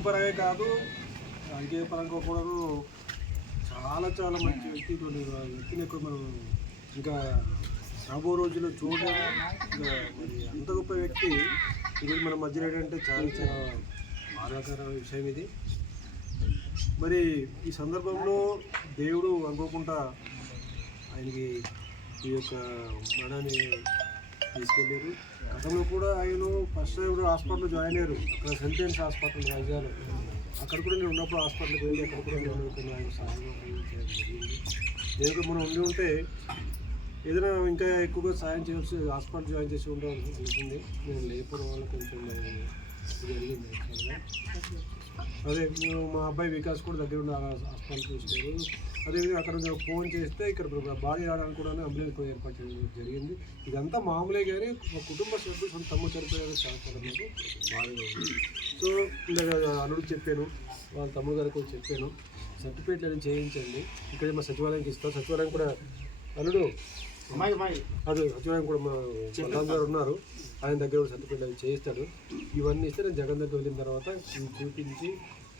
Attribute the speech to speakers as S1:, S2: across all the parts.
S1: పరంగా కాదు రాజకీయ పరంగా కూడా చాలా చాలా మంచి వ్యక్తి వ్యక్తిని ఎక్కువ మనం ఇంకా రాబో రోజుల్లో చూడడం ఇంకా మరి అంత గొప్ప వ్యక్తి ఈరోజు మన మధ్యలో ఏంటంటే చాలా చాలా బాధాకర విషయం ఇది. మరి ఈ సందర్భంలో దేవుడు అనుకోకుండా ఆయనకి ఈ యొక్క మరణాన్ని తీసుకెళ్ళారు గతంలో కూడా ఆయన ఫస్ట్ టైం హాస్పిటల్ జాయిన్ అయ్యారు. అక్కడ సెంటెన్స్ హాస్పిటల్ వైజాగ్లో అక్కడ కూడా నేను ఉన్నప్పుడు హాస్పిటల్కి వెళ్ళి అక్కడ కూడా నేను కొన్ని ఆయన సహాయం చేయడం మనం ఉండి ఉంటే ఏదైనా ఇంకా ఎక్కువగా సాయం చేయాల్సి హాస్పిటల్ జాయిన్ చేసి ఉండాలని తెలిసింది నేను లేకపోవడం వల్ల కొంచెం జరిగింది అదే మా అబ్బాయి వికాస్ కూడా దగ్గర ఉన్న హాస్పిటల్ చూసారు అదేవిధంగా అక్కడ ఫోన్ చేస్తే ఇక్కడ బాడీ రావడానికి కూడా అంబులెన్స్ కూడా ఏర్పాటు చేయడం జరిగింది. ఇదంతా మామూలే కానీ మా కుటుంబ సభ్యులు సొంత తమ్ముడు చనిపోయారు చాలా మాకు నాకు బాధగా ఉంది. సో ఇందాక అల్లుడు చెప్పాను వాళ్ళ తమ్ముడు గారికి కూడా చెప్పాను సర్టిఫికేట్లు అనేది చేయించండి. ఇక్కడ మా సచివాలయానికి ఇస్తాం. సచివాలయం కూడా అల్లుడు అదే సచివాలయం కూడా మా ప్రధాన్ గారు ఉన్నారు. ఆయన దగ్గర కూడా సర్టిఫికేట్ అవి చేయిస్తాడు. ఇవన్నీ ఇస్తే నేను జగన్ దగ్గర వెళ్ళిన తర్వాత చూపించి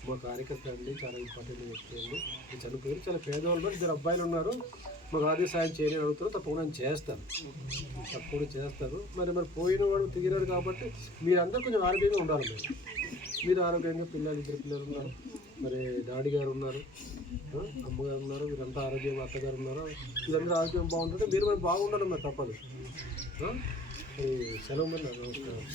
S1: మా కార్యకర్త అండి చాలా ఇంపార్టెంట్ వ్యక్తి చనిపోయారు చాలా పేదవాళ్ళు ఉన్నారు, ఇద్దరు అబ్బాయిలు ఉన్నారు. మాకు ఆర్థిక సాయం చేయని అడుగుతారు తప్పకుండా నేను చేస్తాను. తప్పకుండా చేస్తారు మరి మరి పోయిన వాడు తిరిగినాడు కాబట్టి మీరందరూ కొంచెం ఆరోగ్యంగా ఉండాలి మీరు ఆరోగ్యంగా పిల్లలు ఇద్దరు పిల్లలు ఉన్నారు. మరి డాడీ గారు ఉన్నారు. అమ్మగారు ఉన్నారు వీరంతా ఆరోగ్యం అత్తగారు ఉన్నారు. వీరందరూ ఆరోగ్యం బాగుంటుంటే మీరు మరి బాగుండాలి మరి తప్పదు. ఆ? సెలవు మరి నమస్కారం.